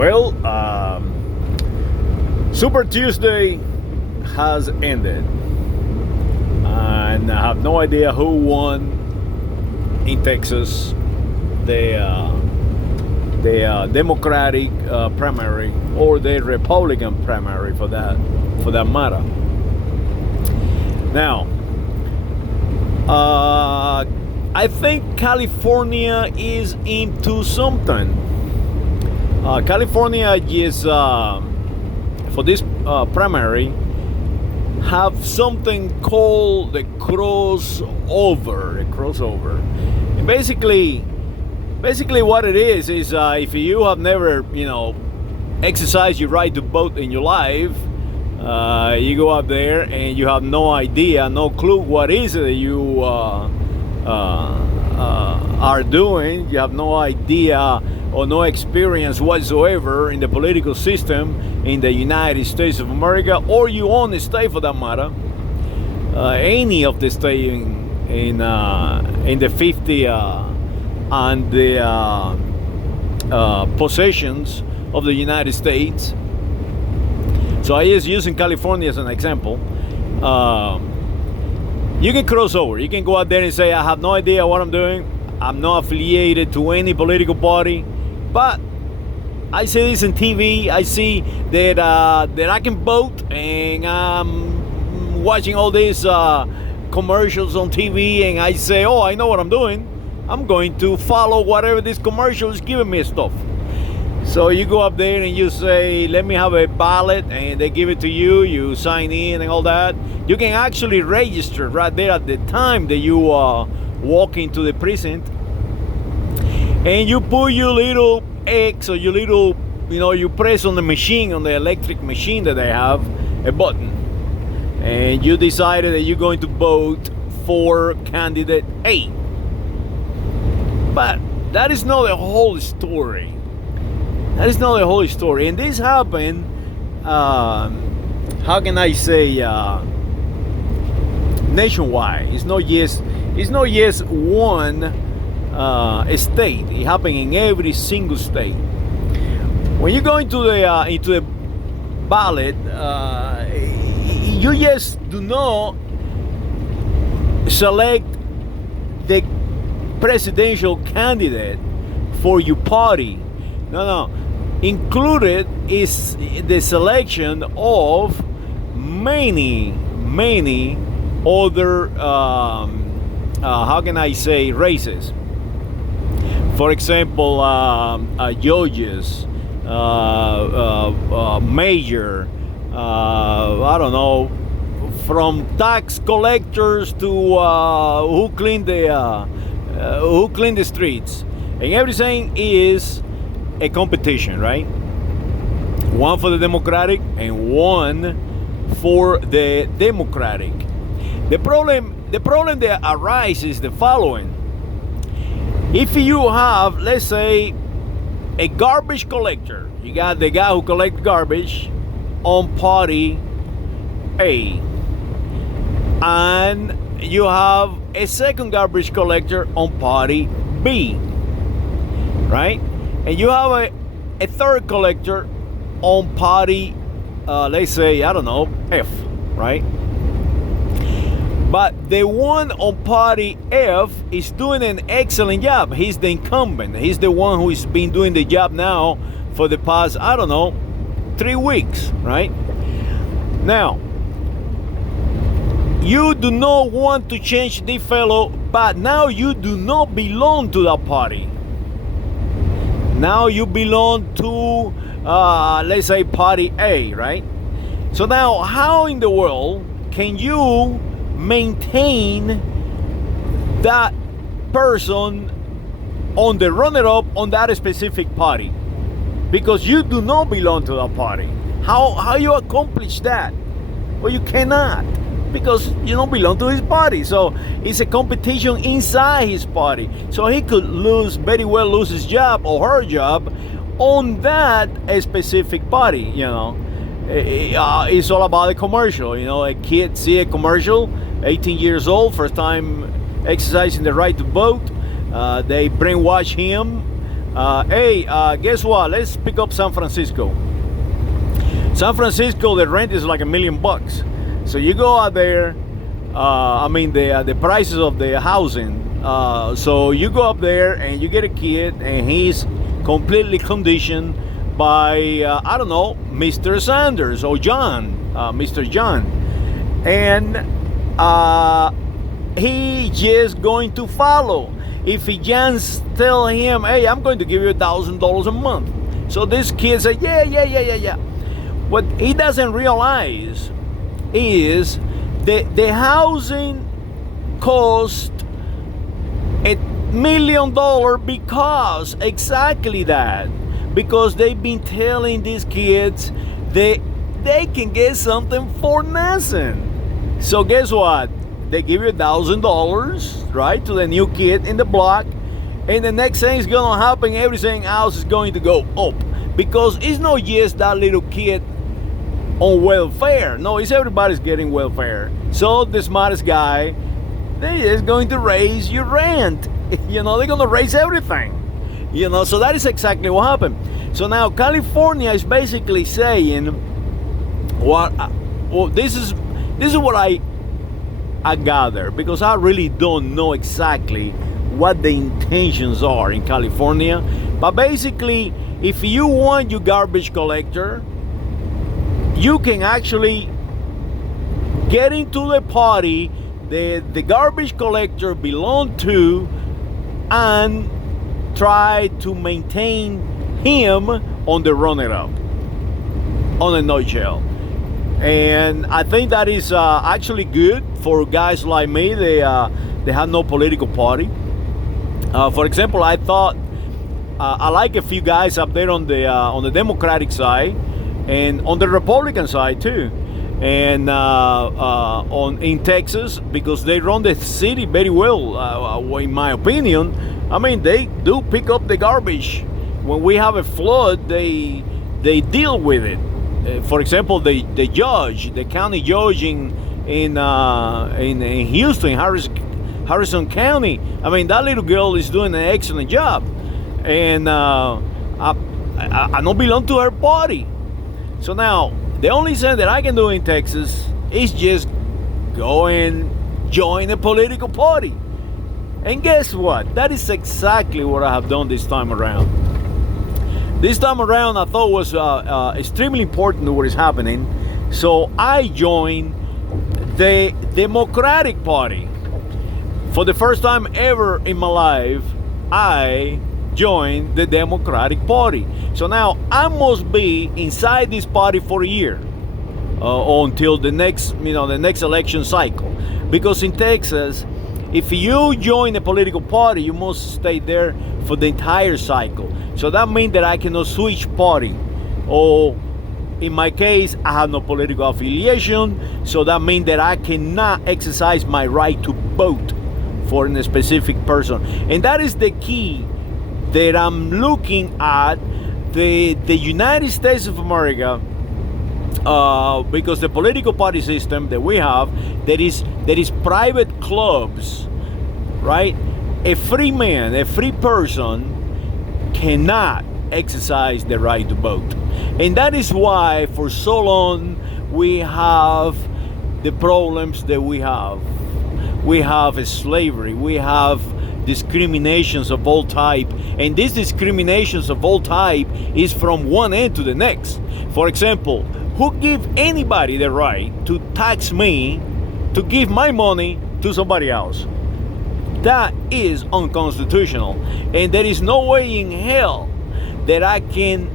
Well, Super Tuesday has ended, and I have no idea who won in Texas the Democratic primary or the Republican primary for that matter. Now, I think California is into something. California is for this primary have something called the crossover. And basically what it is if you have never exercised your right to vote in your life, you go up there and you have no idea, no clue what is it that you are doing. You have no idea or no experience whatsoever in the political system in the United States of America, or your own state for that matter, any of the state in the 50 and the possessions of the United States. So I is using California as an example. You can cross over. You can go out there and say, I have no idea what I'm doing. I'm not affiliated to any political party, but I see this on TV. I see that I can vote, and I'm watching all these commercials on TV, and I say, oh, I know what I'm doing. I'm going to follow whatever this commercial is giving me stuff. So you go up there and you say, let me have a ballot, and they give it to you. You sign in and all that. You can actually register right there at the time that you walk into the precinct, and you put your little X or your little, you press on the machine, on the electric machine that they have, a button, and you decided that you're going to vote for candidate A. But that is not the whole story. That is not the whole story. And this happened, how can I say, nationwide. It's not just one state. It happened in every single state. When you go into the ballot, you just do not select the presidential candidate for your party. No. Included is the selection of many other how can I say, races. For example, judges, mayor, I don't know, from tax collectors to who clean the streets, and everything is a competition, right? One for the Democratic and one for the Democratic. The problem that arises is the following. If you have, let's say, a garbage collector, you got the guy who collects garbage on party A, and you have a second garbage collector on party B, right? And you have a third collector on party, let's say, I don't know, F, right? But the one on party F is doing an excellent job. He's the incumbent. He's the one who's been doing the job now for the past, I don't know, 3 weeks, right? Now, you do not want to change the fellow, but now you do not belong to that party. Now you belong to, let's say, party A, right? So now, how in the world can you maintain that person on the runner-up on that specific party? Because you do not belong to that party. How you accomplish that? Well, you cannot, because you don't belong to his party. So it's a competition inside his party. So he could very well lose his job or her job on that specific party. It's all about the commercial. A kid see a commercial, 18 years old, first time exercising the right to vote. They brainwash him Hey, guess what? Let's pick up San Francisco. San Francisco, the rent is like $1 million. So you go out there. The prices of the housing. So you go up there and you get a kid, and he's completely conditioned by I don't know, Mr. Sanders or John, Mr. John, and he just going to follow. If he just tell him, hey, I'm going to give you $1,000 a month, so this kid say, yeah. What he doesn't realize is the housing cost $1 million because exactly that. Because they've been telling these kids they can get something for nothing. So guess what? They give you $1,000, right, to the new kid in the block, and the next thing is gonna happen. Everything else is going to go up because it's not just that little kid on welfare. No, it's everybody's getting welfare. So the smartest guy, they is going to raise your rent. They're gonna raise everything. So that is exactly what happened. So now California is basically saying, this is what I gather, because I really don't know exactly what the intentions are in California. But basically, if you want your garbage collector, you can actually get into the party the garbage collector belong to, and try to maintain him on the runner-up, on a nutshell. And I think that is actually good for guys like me. They have no political party. For example, I thought I like a few guys up there on the Democratic side and on the Republican side too, and in Texas, because they run the city very well, in my opinion. I mean, they do pick up the garbage. When we have a flood, they deal with it. For example, the county judge in Houston, Harrison County. I mean, that little girl is doing an excellent job, and I don't belong to her party. So now, the only thing that I can do in Texas is just go and join a political party. And guess what? That is exactly what I have done this time around. This time around, I thought was extremely important to what is happening. So I joined the Democratic Party. For the first time ever in my life, I joined the Democratic Party. So now I must be inside this party for a year, until the next election cycle. Because in Texas, if you join a political party, you must stay there for the entire cycle. So that means that I cannot switch party. Or in my case, I have no political affiliation. So that means that I cannot exercise my right to vote for a specific person. And that is the key that I'm looking at the United States of America, because the political party system that we have, that is private clubs, right? A free man, a free person cannot exercise the right to vote. And that is why for so long we have the problems that we have. We have slavery, we have discriminations of all type, and these discriminations of all type is from one end to the next. For example, who give anybody the right to tax me to give my money to somebody else? That is unconstitutional, and there is no way in hell that I can,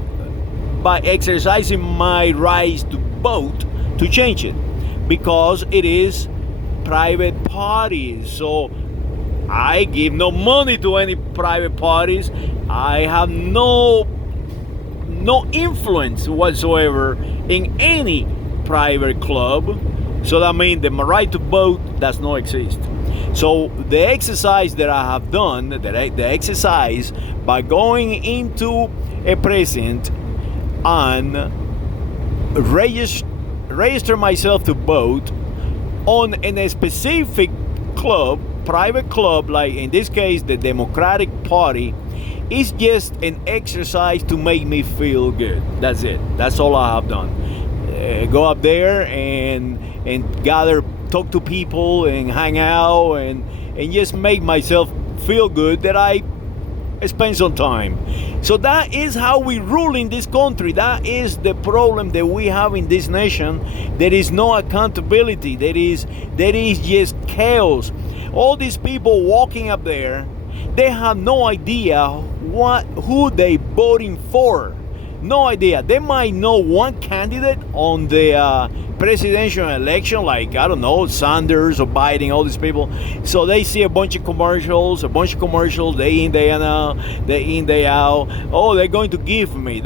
by exercising my rights to vote, to change it, because it is private parties. So I give no money to any private parties. I have no influence whatsoever in any private club. So that means that my right to vote does not exist. So the exercise that I have done, the exercise by going into a precinct and register myself to vote on a specific club, private club, like in this case the Democratic Party, It's just an exercise to make me feel good. That's it. That's all I have done. Go up there and gather, talk to people, and hang out, and just make myself feel good that I spend some time. So that is how we rule in this country. That is the problem that we have in this nation. There is no accountability. There is just chaos. All these people walking up there, they have no idea who they voting for. No idea. They might know one candidate on the presidential election, like, I don't know, Sanders or Biden, all these people. So they see a bunch of commercials, day in, day out. Oh, they're going to give me, and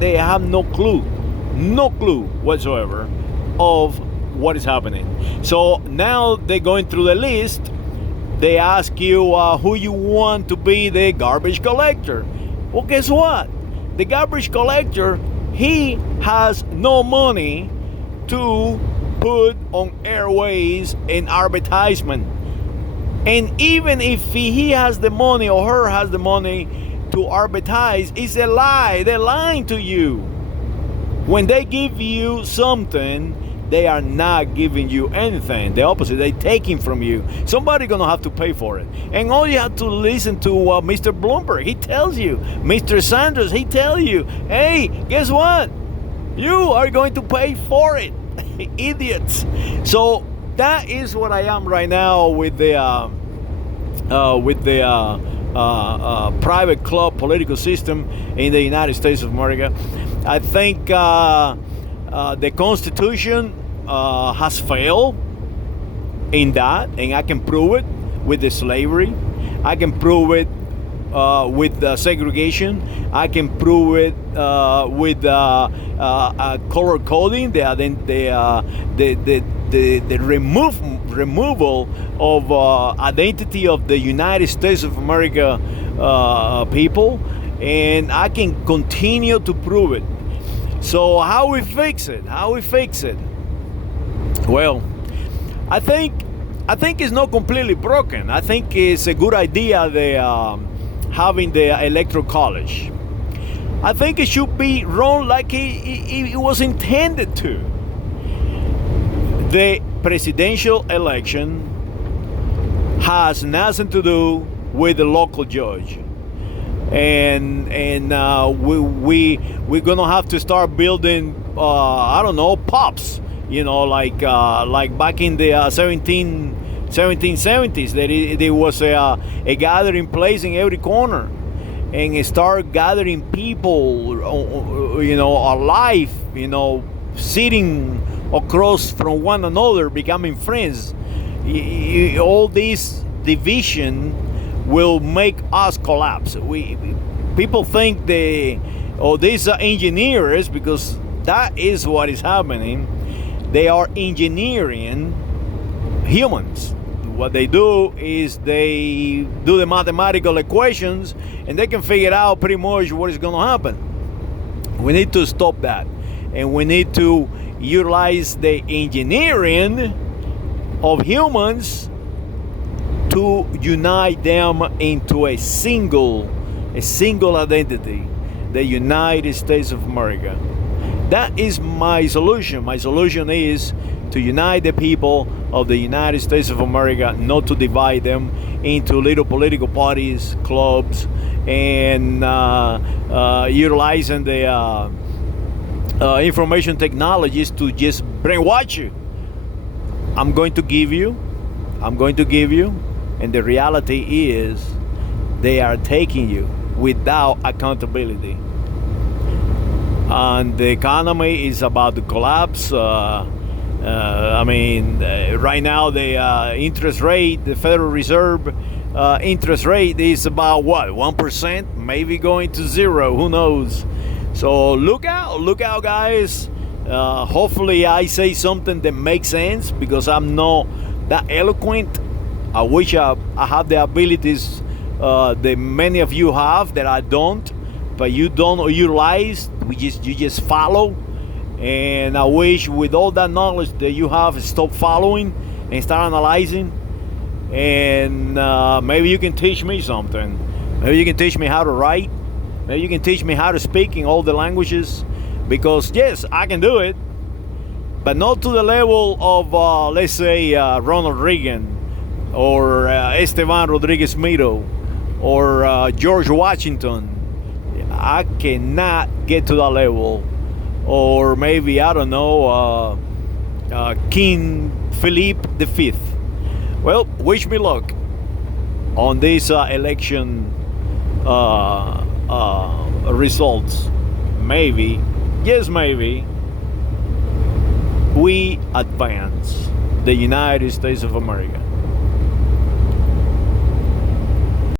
they have no clue whatsoever of what is happening. So now they're going through the list. They ask you who you want to be the garbage collector. Well, guess what? The garbage collector, he has no money to put on airways and advertisement. And even if he has the money or her has the money to advertise, it's a lie. They're lying to you. When they give you something, they are not giving you anything. The opposite, they're taking from you. Somebody's gonna have to pay for it. And all you have to listen to Mr. Bloomberg. He tells you. Mr. Sanders, he tells you, hey, guess what? You are going to pay for it. Idiots. So that is what I am right now with the private club political system in the United States of America. I think the Constitution has failed in that, and I can prove it with the slavery. I can prove it with the segregation. I can prove it with color coding. The removal of identity of the United States of America people, and I can continue to prove it. So how we fix it? Well, I think it's not completely broken. I think it's a good idea having the electoral college. I think it should be run like it was intended to. The presidential election has nothing to do with the local judge. And we're gonna have to start building I don't know, pubs, like back in the 1770s. There was a gathering place in every corner, and start gathering people, alive, sitting across from one another, becoming friends. All this division will make us collapse. People think these are engineers, because that is what is happening. They are engineering humans. What they do is they do the mathematical equations, and they can figure out pretty much what is going to happen. We need to stop that, and we need to utilize the engineering of humans to unite them into a single identity, the United States of America. That is my solution. My solution is to unite the people of the United States of America, not to divide them into little political parties, clubs, and utilizing the information technologies to just brainwash you. I'm going to give you, and the reality is they are taking you without accountability. And the economy is about to collapse. Right now the interest rate, the Federal Reserve interest rate is about 1%, maybe going to zero, who knows. So look out guys. Hopefully I say something that makes sense, because I'm not that eloquent. I wish I have the abilities that many of you have that I don't, but you don't utilize. You just follow. And I wish with all that knowledge that you have, stop following and start analyzing. and maybe you can teach me something. Maybe you can teach me how to write. Maybe you can teach me how to speak in all the languages. Because yes, I can do it, but not to the level of, let's say, Ronald Reagan or Esteban Rodriguez Miro or George Washington. I cannot get to that level. Or maybe, I don't know, King Philippe V. Well, wish me luck on these election results. Maybe, yes, maybe, we advance the United States of America.